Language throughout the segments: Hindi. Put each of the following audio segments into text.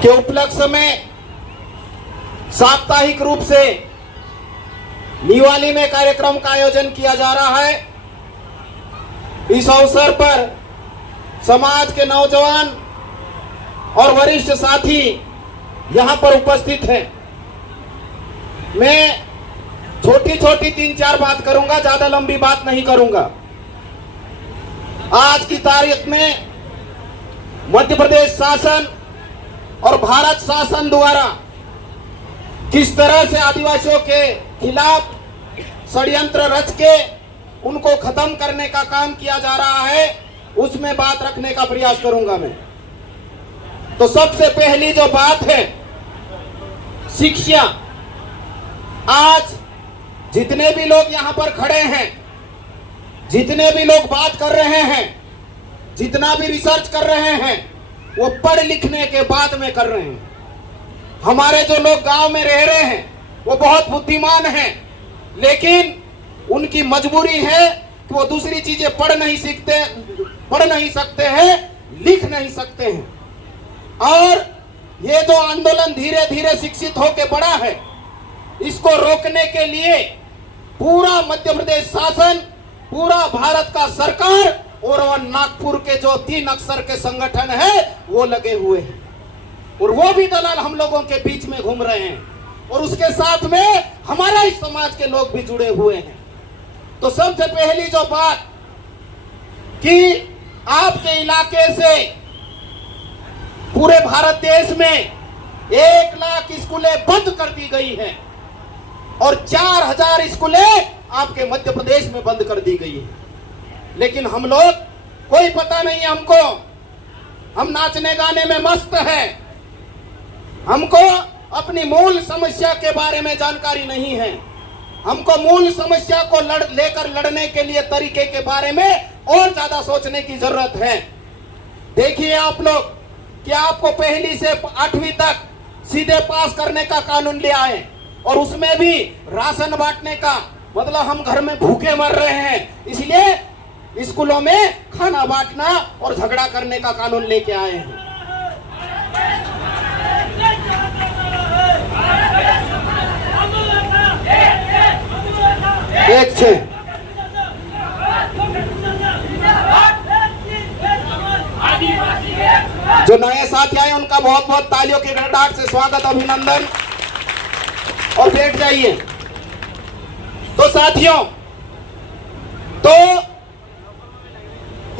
के उपलक्ष्य में साप्ताहिक रूप से निवाली में कार्यक्रम का आयोजन किया जा रहा है। इस अवसर पर समाज के नौजवान और वरिष्ठ साथी यहां पर उपस्थित हैं। मैं छोटी छोटी 3-4 बात करूंगा, ज्यादा लंबी बात नहीं करूंगा। आज की तारीख में मध्य प्रदेश शासन और भारत शासन द्वारा किस तरह से आदिवासियों के खिलाफ षड्यंत्र रच के उनको खत्म करने का काम किया जा रहा है, उसमें बात रखने का प्रयास करूंगा मैं। तो सबसे पहली जो बात है शिक्षा। आज जितने भी लोग यहां पर खड़े हैं, जितने भी लोग बात कर रहे हैं, जितना भी रिसर्च कर रहे हैं, वो पढ़ लिखने के बाद में कर रहे हैं। हमारे जो लोग गांव में रह रहे हैं वो बहुत बुद्धिमान हैं, लेकिन उनकी मजबूरी है कि वो दूसरी चीजें पढ़ नहीं सकते हैं, लिख नहीं सकते हैं। और ये जो आंदोलन धीरे धीरे शिक्षित होकर बढ़ा है, इसको रोकने के लिए पूरा मध्य प्रदेश शासन, पूरा भारत का सरकार और नागपुर के जो 3 अक्षर के संगठन है वो लगे हुए हैं, और वो भी दलाल हम लोगों के बीच में घूम रहे हैं, और उसके साथ में हमारा इस समाज के लोग भी जुड़े हुए हैं। तो सबसे पहली जो बात कि आपके इलाके से पूरे भारत देश में 1 लाख स्कूलें बंद कर दी गई हैं और 4000 स्कूलें आपके मध्य प्रदेश में बंद कर दी गई है। लेकिन हम लोग, कोई पता नहीं हमको, हम नाचने गाने में मस्त हैं, हमको अपनी मूल समस्या के बारे में जानकारी नहीं है। हमको मूल समस्या को लेकर लड़ने के लिए तरीके के बारे में और ज्यादा सोचने की जरूरत है। देखिए आप लोग, कि आपको पहली से 8वीं तक सीधे पास करने का कानून ले आए, और उसमें भी राशन बांटने का, मतलब हम घर में भूखे मर रहे हैं, इसलिए स्कूलों में खाना बांटना और झगड़ा करने का कानून लेके आए हैं। एक छे जो नए साथी आए उनका बहुत बहुत तालियों की गड़गड़ाहट से स्वागत, अभिनंदन, और बैठ जाइए। तो साथियों, तो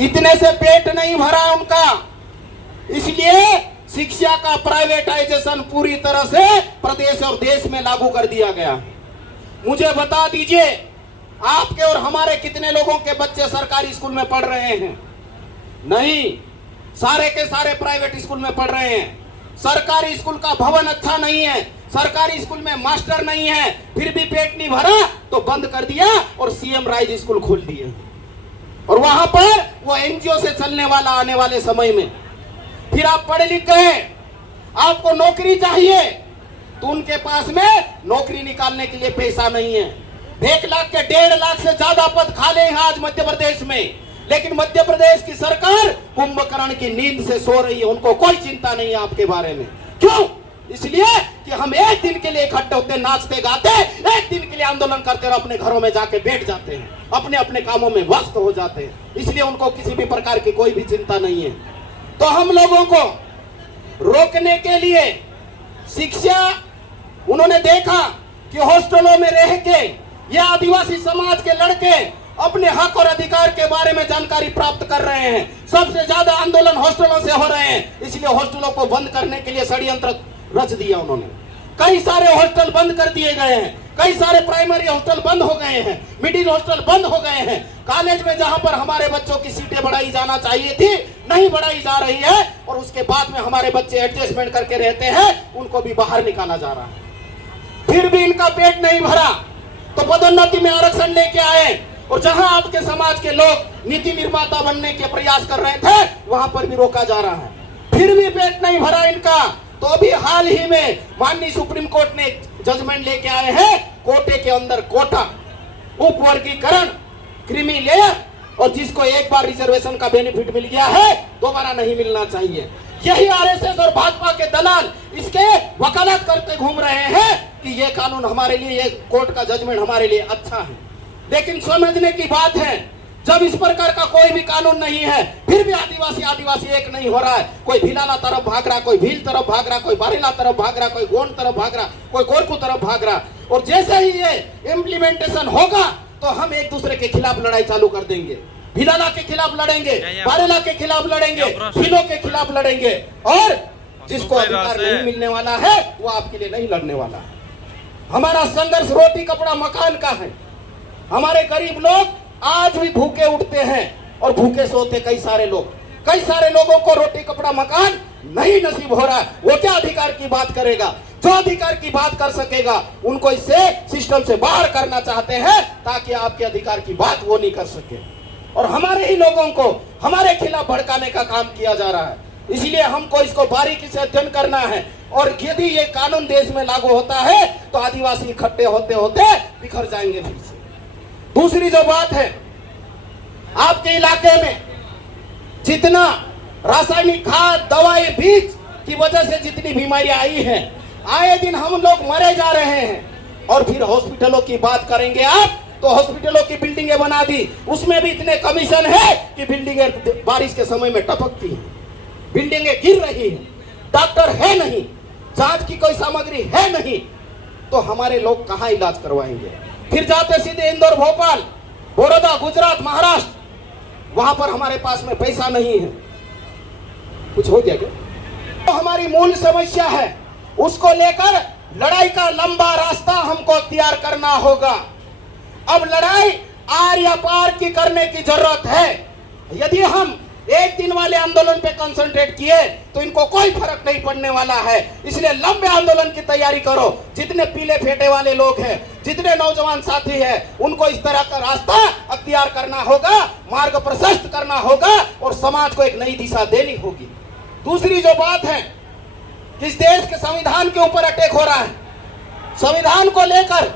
इतने से पेट नहीं भरा उनका, इसलिए शिक्षा का प्राइवेटाइजेशन पूरी तरह से प्रदेश और देश में लागू कर दिया गया। मुझे बता दीजिए, आपके और हमारे कितने लोगों के बच्चे सरकारी स्कूल में पढ़ रहे हैं? नहीं, सारे के सारे प्राइवेट स्कूल में पढ़ रहे हैं। सरकारी स्कूल का भवन अच्छा नहीं है, सरकारी स्कूल में मास्टर नहीं है, फिर भी पेट नहीं भरा तो बंद कर दिया और सीएम राइज स्कूल खोल दिए, और वहां पर वो एनजीओ से चलने वाला आने वाले समय में। फिर आप पढ़े लिख गए, आपको नौकरी चाहिए, तो उनके पास में नौकरी निकालने के लिए पैसा नहीं है। 1 लाख के 1.5 लाख से ज्यादा पद खाली हैं आज मध्य प्रदेश में, लेकिन मध्य प्रदेश की सरकार कुंभकर्ण की नींद से सो रही है, उनको कोई चिंता नहीं है आपके बारे में। क्यों? इसलिए कि हम एक दिन के लिए इकट्ठे होते, नाचते गाते, एक दिन के लिए आंदोलन करते और अपने घरों में जाके बैठ जाते हैं, अपने अपने कामों में व्यस्त हो जाते हैं, इसलिए उनको किसी भी प्रकार की कोई भी चिंता नहीं है। तो हम लोगों को रोकने के लिए शिक्षा, उन्होंने देखा कि हॉस्टलों में रह के ये आदिवासी समाज के लड़के अपने हक और अधिकार के बारे में जानकारी प्राप्त कर रहे हैं। सबसे ज्यादा आंदोलन हॉस्टलों से हो रहे हैं, इसलिए हॉस्टलों को बंद करने के लिए षड्यंत्र रच दिया उन्होंने। कई सारे हॉस्टल बंद कर दिए गए हैं, कई सारे प्राइमरी हॉस्टल बंद हो गए हैं, मिडिल हॉस्टल बंद हो गए हैं। कॉलेज में जहां पर हमारे बच्चों की सीटें बढ़ाई जाना चाहिए थी, नहीं बढ़ाई जा रही है, और उसके बाद में हमारे बच्चे एडजस्टमेंट करके रहते हैं, उनको भी बाहर निकाला जा रहा है। फिर भी इनका पेट नहीं भरा तो पदोन्नति में आरक्षण लेके आए, और जहां आपके समाज के लोग नीति निर्माता बनने के प्रयास कर रहे थे, वहां पर भी रोका जा रहा है। फिर भी पेट नहीं भरा इनका, तो अभी हाल ही में माननीय सुप्रीम कोर्ट ने जजमेंट लेके आए हैं, कोटे के अंदर कोटा, उपवर्गीकरण, क्रीमी लेयर, और जिसको एक बार रिजर्वेशन का बेनिफिट मिल गया है दोबारा नहीं मिलना चाहिए। यही आरएसएस और भाजपा के दलाल इसके वकालत करते घूम रहे हैं कि ये कानून हमारे लिए, ये कोर्ट का जजमेंट हमारे लिए अच्छा है। लेकिन समझने की बात है, जब इस प्रकार का कोई भी कानून नहीं है, फिर भी आदिवासी एक नहीं हो रहा है। कोई भिलाला तरफ भाग रहा, कोई भील तरफ भाग रहा, कोई बारेला तरफ भाग रहा, कोई गोंड तरफ भाग रहा, कोई कोरकू तरफ भाग रहा। और जैसे ही ये इम्प्लीमेंटेशन होगा तो हम एक दूसरे के खिलाफ लड़ाई चालू कर देंगे। भिलाला के खिलाफ लड़ेंगे, बारेला के खिलाफ लड़ेंगे, भीलों के खिलाफ लड़ेंगे, और जिसको अधिकार नहीं मिलने वाला है वो आपके लिए नहीं लड़ने वाला है। हमारा संघर्ष रोटी कपड़ा मकान का है। हमारे गरीब लोग आज भी भूखे उठते हैं और भूखे सोते कई सारे लोगों को रोटी कपड़ा मकान नहीं नसीब हो रहा है। वो क्या अधिकार की बात करेगा? जो अधिकार की बात कर सकेगा उनको इससे सिस्टम से बाहर करना चाहते हैं ताकि आपके अधिकार की बात वो नहीं कर सके। और हमारे ही लोगों को हमारे खिलाफ भड़काने का काम किया जा रहा है। इसलिए हमको इसको बारीकी से अध्ययन करना है, और यदि ये कानून देश में लागू होता है तो आदिवासी इकट्ठे होते होते बिखर जाएंगे फिर से। दूसरी जो बात है, आपके इलाके में जितना रासायनिक खाद, दवाई, बीज की वजह से जितनी बीमारियां आई हैं, आए दिन हम लोग मरे जा रहे हैं। और फिर हॉस्पिटलों की बात करेंगे आप, तो हॉस्पिटलों की बिल्डिंगें बना दी, उसमें भी इतने कमीशन है कि बिल्डिंगें बारिश के समय में टपकती हैं, बिल्डिंगें गिर रही हैं, डॉक्टर है नहीं, जांच की कोई सामग्री है नहीं, तो हमारे लोग कहां इलाज करवाएंगे? फिर जाते सीधे इंदौर, भोपाल, बड़ौदा, गुजरात, महाराष्ट्र, वहां पर हमारे पास में पैसा नहीं है। कुछ हो गया क्या? तो हमारी मूल समस्या है, उसको लेकर लड़ाई का लंबा रास्ता हमको अख्तियार करना होगा। अब लड़ाई आर या पार की करने की जरूरत है। यदि हम एक दिन वाले आंदोलन पे कंसंट्रेट किए तो इनको कोई फर्क नहीं पड़ने वाला है। इसलिए लंबे आंदोलन की तैयारी करो। जितने पीले फेटे वाले लोग हैं, जितने नौजवान साथी हैं, उनको इस तरह का रास्ता अख्तियार करना होगा, मार्ग प्रशस्त करना होगा और समाज को एक नई दिशा देनी होगी। दूसरी जो बात है, इस देश के संविधान के ऊपर अटैक हो रहा है। संविधान को लेकर